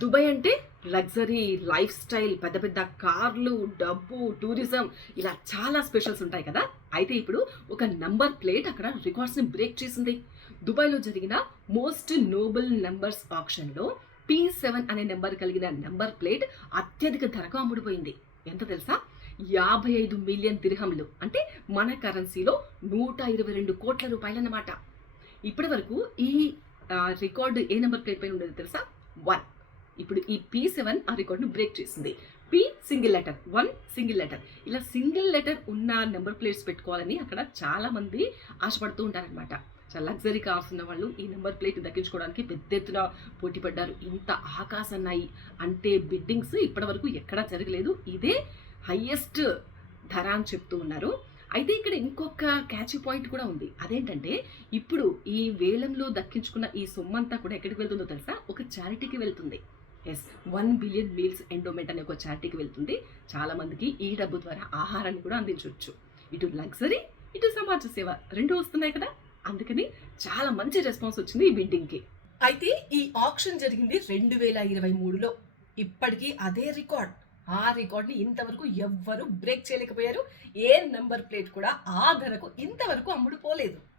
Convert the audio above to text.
Dubai అంటే luxury life style, పెద్ద పెద్ద కార్లు, డబ్బు, టూరిజం, ఇలా చాలా స్పెషల్స్ ఉంటాయి కదా. అయితే ఇప్పుడు ఒక నంబర్ ప్లేట్ అక్కడ రికార్డ్స్ని బ్రేక్ చేసింది. దుబాయ్లో జరిగిన మోస్ట్ నోబుల్ నంబర్స్ ఆప్షన్లో P7 అనే నెంబర్ కలిగిన నంబర్ ప్లేట్ అత్యధిక ధరకు అమ్ముడుపోయింది. ఎంత తెలుసా? 55 మిలియన్ దిర్హంలు, అంటే మన కరెన్సీలో 122 కోట్ల రూపాయలన్నమాట. ఇప్పటి వరకు ఈ రికార్డు ఏ నెంబర్ ప్లేట్ పైన ఉండేది తెలుసా? 1. ఇప్పుడు ఈ P7 ఆ రికార్డును బ్రేక్ చేసింది. P single letter, 1 single letter, ఇలా సింగిల్ లెటర్ ఉన్న నెంబర్ ప్లేట్స్ పెట్టుకోవాలని అక్కడ చాలా మంది ఆశపడుతూ ఉంటారనమాట. చాలా లగ్జరీ కార్స్ ఉన్న వాళ్ళు ఈ నెంబర్ ప్లేట్ దక్కించుకోవడానికి పెద్ద ఎత్తున పోటీ పడ్డారు. ఇంత ఆకాశన్నాయి అంటే బిడ్డింగ్స్ ఇప్పటి వరకు ఎక్కడా జరగలేదు. ఇదే హైయెస్ట్ ధర అని చెప్తూ ఉన్నారు. అయితే ఇక్కడ ఇంకొక క్యాచీ పాయింట్ కూడా ఉంది. అదేంటంటే ఇప్పుడు ఈ వేలంలో దక్కించుకున్న ఈ సొమ్మంతా కూడా ఎక్కడికి వెళ్తుందో తెలుసా? ఒక చారిటీకి వెళ్తుంది. ఎస్, 1 బిలియన్ మీల్స్ ఎండోమెంట్ అనే ఒక చారిటీకి వెళ్తుంది. చాలా మందికి ఈ డబ్బు ద్వారా ఆహారాన్ని కూడా అందించవచ్చు. ఇటు లగ్జరీ, ఇటు సమాజ సేవ రెండు వస్తున్నాయి కదా. అందుకని చాలా మంచి రెస్పాన్స్ వచ్చింది ఈ బిడ్డింగ్కి. అయితే ఈ ఆక్షన్ జరిగింది 2023లో. ఇప్పటికీ అదే రికార్డ్. ఆ రికార్డ్ని ఇంతవరకు ఎవ్వరూ బ్రేక్ చేయలేకపోయారు. ఏ నెంబర్ ప్లేట్ కూడా ఆ ధరకు ఇంతవరకు అమ్ముడు పోలేదు.